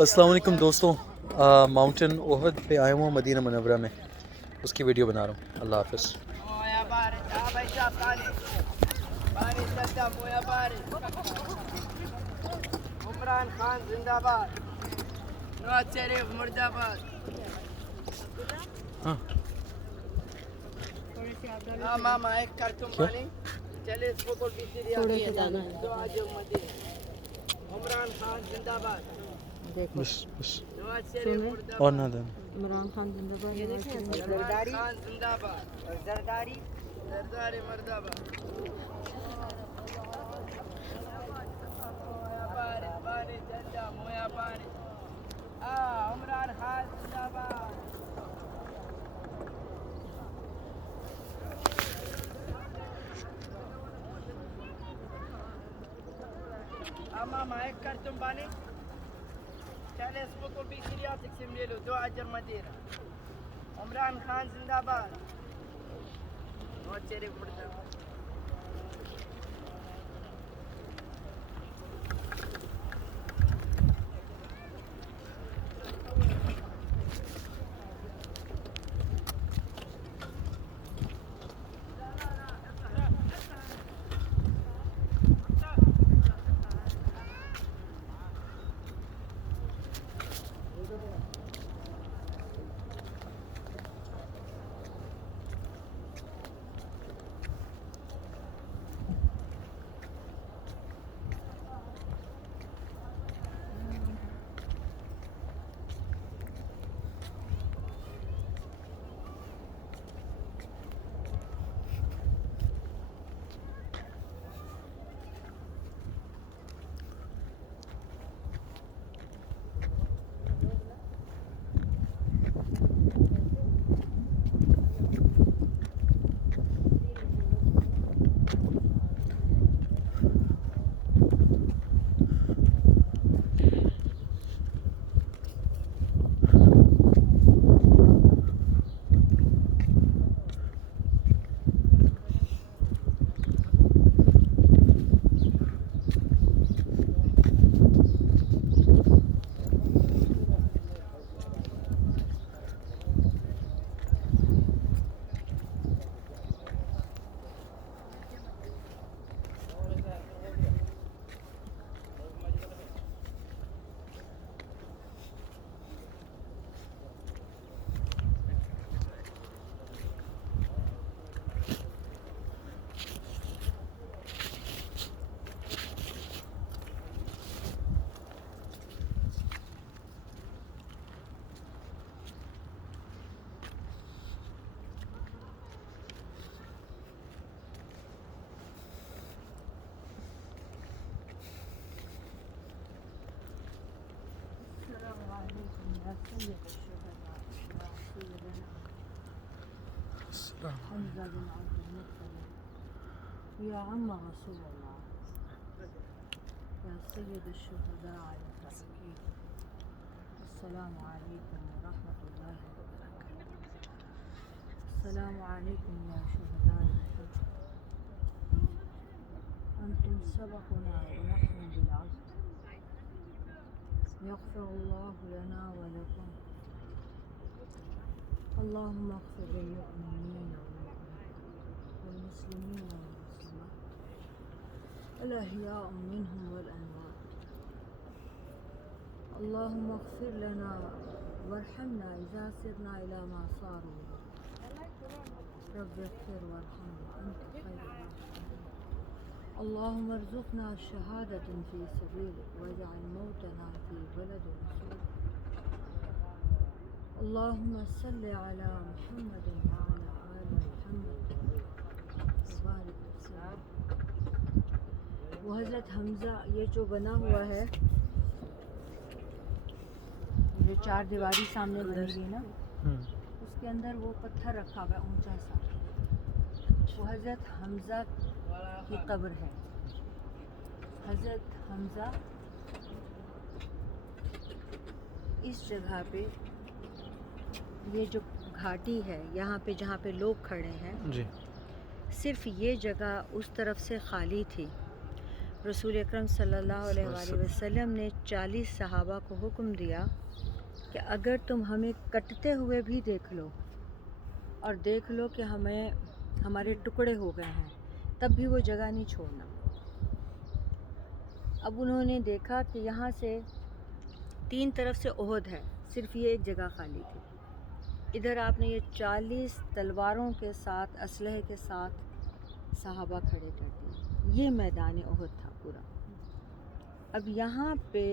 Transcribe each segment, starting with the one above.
السلام علیکم دوستوں، ماؤنٹین احد پہ آیا ہوں مدینہ منورہ میں، اس کی ویڈیو بنا رہا ہوں۔ اللہ حافظ۔ عمران خان زندہ باد، نواز شریف مرد آباد۔ ہاں ماما ایک کارٹون پانی چلے اس کو بھی سیری آگے دو آجو مدینہ۔ عمران خان زندہ باد، بس بس نواز شریف مرد اور آباد۔ نہ دینا۔ عمران خان زندہ باد، زرداری خان زندہ باد، زرداری زرداری مرد آباد۔ پانی چندا مویا پانی، عمران خان زندہ باد۔ ماما ایک کارٹون پانی چلے اس کو بھی سیریا تقسیم لے لو، دو اجر مدینہ۔ عمران خان زندہ باد، نواز شریف مرد آباد۔ حمزة بن عبد المطلب، يا عم رسول الله، يا سيد الشهداء المساكين، السلام عليكم ورحمة الله وبركاته. السلام عليكم يا شهداء الحج، أنتم سبقنا ونحن بالعزم، يغفر الله لنا ولكم. اللهم اغفر للمؤمنين والمسلمين والمسلمات الأحياء منهم والأموات. اللهم اغفر لنا وارحمنا إذا سرنا إلى ما صاروا له. رب اغفر وارحم وأنت خير الراحمين. اللهم ارزقنا شهادة في سبيلك واجعل موتنا في بلد رسولك. اللهم صل على محمد وعلى آل محمد وبارك وسلم. وہ حضرت حمزہ یہ جو بنا ہوا ہے، جو چار دیواری سامنے بنی ہوئی نا، اس کے اندر وہ پتھر رکھا ہوا ہے اونچا سا، وہ حضرت حمزہ کی قبر ہے۔ حضرت حمزہ اس جگہ پہ، یہ جو گھاٹی ہے یہاں پہ جہاں پہ لوگ کھڑے ہیں، جی صرف یہ جگہ اس طرف سے خالی تھی، रसूल अकरम सल्लल्लाहु अलैहि वआलिहि वसल्लम ने 40 सहाबा को हुक्म दिया कि अगर तुम हमें कटते हुए भी देख लो और देख लो कि हमारे टुकड़े हो गए हैं, तब भी वो जगह नहीं छोड़ना। अब उन्होंने देखा कि यहाँ से 3 तरफ से ओहद है, सिर्फ ये एक जगह खाली थी। इधर आपने ये 40 तलवारों के साथ, असलहे के साथ सहाबा खड़े कर दिए। ये मैदान ओहद था पूरा। अब यहाँ पे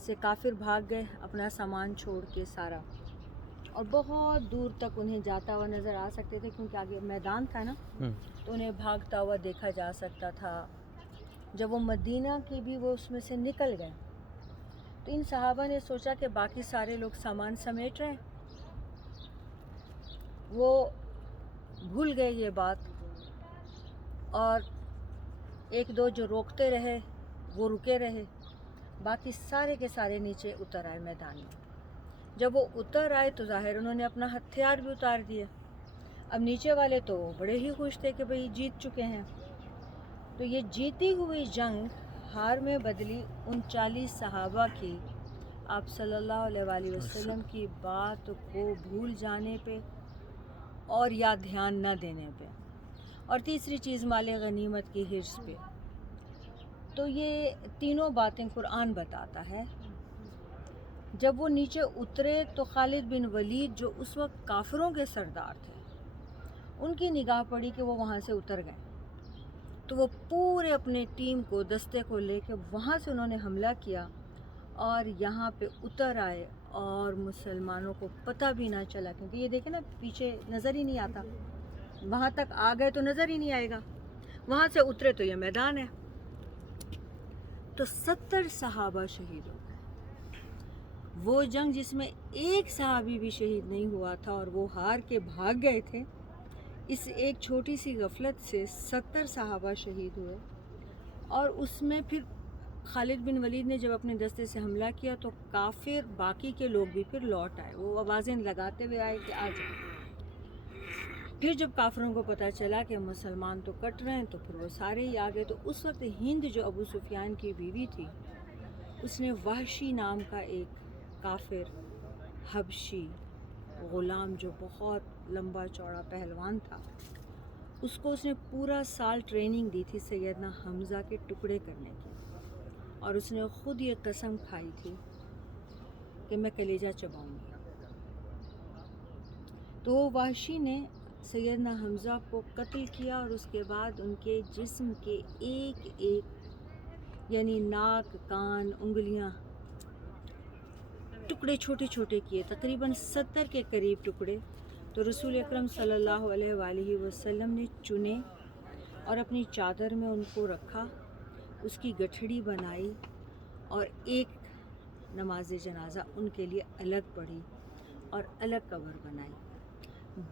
से काफिर भाग गए अपना सामान छोड़ के सारा, और बहुत दूर तक उन्हें जाता हुआ नज़र आ सकते थे, क्योंकि आगे मैदान था ना, तो उन्हें भागता हुआ देखा जा सकता था। जब वो मदीना की भी वो उसमें से निकल गए, तो इन सहाबा ने सोचा कि बाकी सारे लोग सामान समेट रहे हैं। वो भूल गए ये बात, और एक दो जो रोकते रहे वो रुके रहे, बाकी सारे के सारे नीचे उतर आए मैदान में। जब वो उतर आए तो ज़ाहिर उन्होंने अपना हथियार भी उतार दिए। अब नीचे वाले तो बड़े ही खुश थे कि भाई जीत चुके हैं। तो ये जीती हुई जंग हार में बदली उन 40 सहाबा की आप सल्लल्लाहु अलैहि वसल्लम की बात को भूल जाने पे और या ध्यान न देने पे, और तीसरी चीज़ माले गनीमत की हिर्स पे। तो ये तीनों बातें कुरान बताता है। जब वो नीचे उतरे तो खालिद बिन वलीद जो उस वक्त काफिरों के सरदार थे, उनकी निगाह पड़ी कि वो वहाँ से उतर गए, तो वो पूरे अपने टीम को, दस्ते को लेके वहाँ से उन्होंने हमला किया और यहाँ पे उतर आए, और मुसलमानों को पता भी ना चला, क्योंकि ये देखे ना पीछे नज़र ही नहीं आता। वहाँ तक आ गए तो नज़र ही नहीं आएगा, वहाँ से उतरे तो ये मैदान है। तो 70 सहाबा शहीद हो गए। वो जंग जिसमें एक सहाबी भी शहीद नहीं हुआ था और वो हार के भाग गए थे, इस एक छोटी सी गफलत से 70 सहाबा शहीद हुए। और उसमें फिर खालिद बिन वलीद ने जब अपने दस्ते से हमला किया तो काफिर बाकी के लोग भी फिर लौट आए, वो आवाज़ें लगाते हुए आए कि आ जाओ। फिर जब काफिरों को पता चला कि मुसलमान तो कट रहे हैं, तो फिर वो सारे ही आ गए। तो उस वक्त हिंद जो अबू सुफियान की बीवी थी, उसने वहशी नाम का एक काफिर हबशी ग़ुलाम जो बहुत लंबा चौड़ा पहलवान था, उसको उसने पूरा साल ट्रेनिंग दी थी सैयदना हमज़ा के टुकड़े करने की, और उसने ख़ुद ये कसम खाई थी कि मैं कलेजा चबाऊंगी। तो वहशी ने सैयदना हमज़ा को कत्ल किया, और उसके बाद उनके जिस्म के एक एक यानी नाक, कान, उंगलियां टुकड़े छोटे छोटे किए, तकरीबन 70 के करीब टुकड़े। तो रसूल अकरम सल्लल्लाहु अलैहि वसल्लम ने चुने और अपनी चादर में उनको रखा, उसकी गठड़ी बनाई और एक नमाज जनाजा उनके लिए अलग पढ़ी और अलग कब्र बनाई।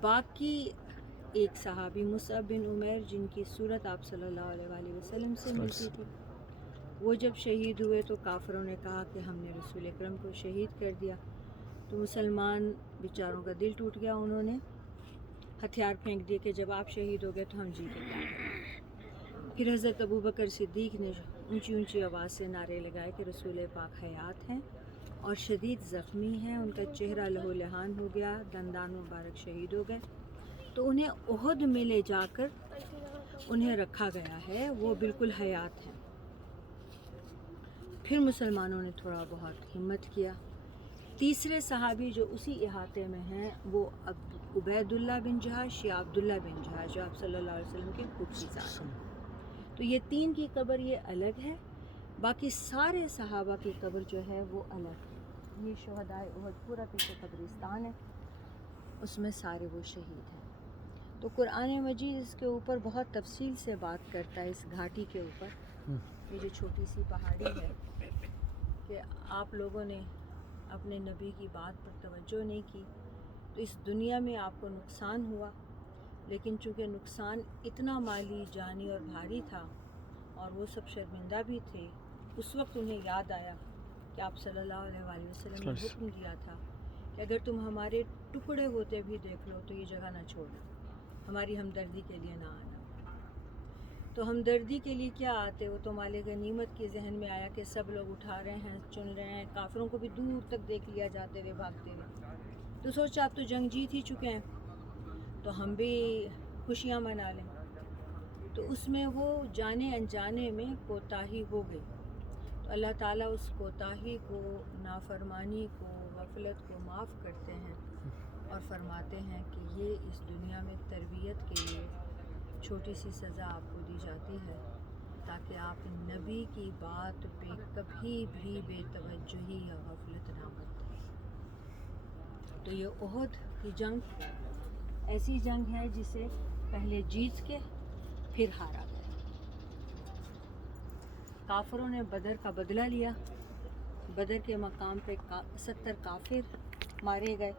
बाकी एक सहाबी मुसअब बिन उमैर, जिनकी सूरत आप सल्लल्लाहु अलैहि वसल्लम से मिलती थी, वो जब शहीद हुए तो काफिरों ने कहा कि हमने रसूल अकरम को शहीद कर दिया। तो मुसलमान बेचारों का दिल टूट गया, उन्होंने हथियार फेंक दिए कि जब आप शहीद हो गए तो हम जी के क्या करें। फिर हज़रत अबू बकर सिद्दीक़ ने ऊंची ऊंची आवाज़ से नारे लगाए कि रसूल पाक हयात हैं और शदीद ज़ख्मी हैं, उनका चेहरा लहू लहान हो गया, दंदान मुबारक शहीद हो गए। तो उन्हें ओहद में ले जाकर उन्हें रखा गया है, वो बिल्कुल हयात हैं। फिर मुसलमानों ने थोड़ा बहुत हिम्मत किया। तीसरे सहाबी जो उसी इहाते में हैं वो उबैदुल्लाह बिन जहाश या अब्दुल्ला बिन जहाश, जो आप सल्लल्लाहु अलैहि वसल्लम के खुदीज़ात हैं। तो ये 3 की कब्र ये अलग है, बाकी सारे सहाबा की कब्र जो है वो अलग है। ये शुहदाए उहद पूरा पीछे कब्रिस्तान है, उसमें सारे वो शहीद हैं। तो कुरान मजीद इसके ऊपर बहुत तफसील से बात करता है, इस घाटी के ऊपर, ये जो छोटी सी पहाड़ी है, कि आप लोगों ने अपने नबी की बात पर तवज्जो नहीं की तो इस दुनिया में आपको नुकसान हुआ। लेकिन चूँकि नुकसान इतना माली, जानी और भारी था और वो सब शर्मिंदा भी थे, उस वक्त उन्हें याद आया कि आप सल्लल्लाहु अलैहि वसल्लम ने हुक्म दिया था कि अगर तुम हमारे टुकड़े होते भी देख लो तो ये जगह ना छोड़ना, हमारी हमदर्दी के लिए ना आना। تو ہمدردی کے لیے کیا آتے، وہ تو مال غنیمت کے ذہن میں آیا کہ سب لوگ اٹھا رہے ہیں، چن رہے ہیں، کافروں کو بھی دور تک دیکھ لیا جاتے ہوئے بھاگتے ہوئے، تو سوچا اب تو جنگ جیت ہی چکے ہیں تو ہم بھی خوشیاں منا لیں۔ تو اس میں وہ جانے انجانے میں کوتاہی ہو گئی، تو اللہ تعالیٰ اس کوتاہی کو، نافرمانی کو، غفلت کو معاف کرتے ہیں اور فرماتے ہیں کہ یہ اس دنیا میں تربیت کے لیے چھوٹی سی سزا آپ کو دی جاتی ہے تاکہ آپ نبی کی بات پہ کبھی بھی بے توجہی یا غفلت نہ برتیں۔ تو یہ احد کی جنگ ایسی جنگ ہے جسے پہلے جیت کے پھر ہارا گیا۔ کافروں نے بدر کا بدلہ لیا، بدر کے مقام پہ 70 کافر مارے گئے،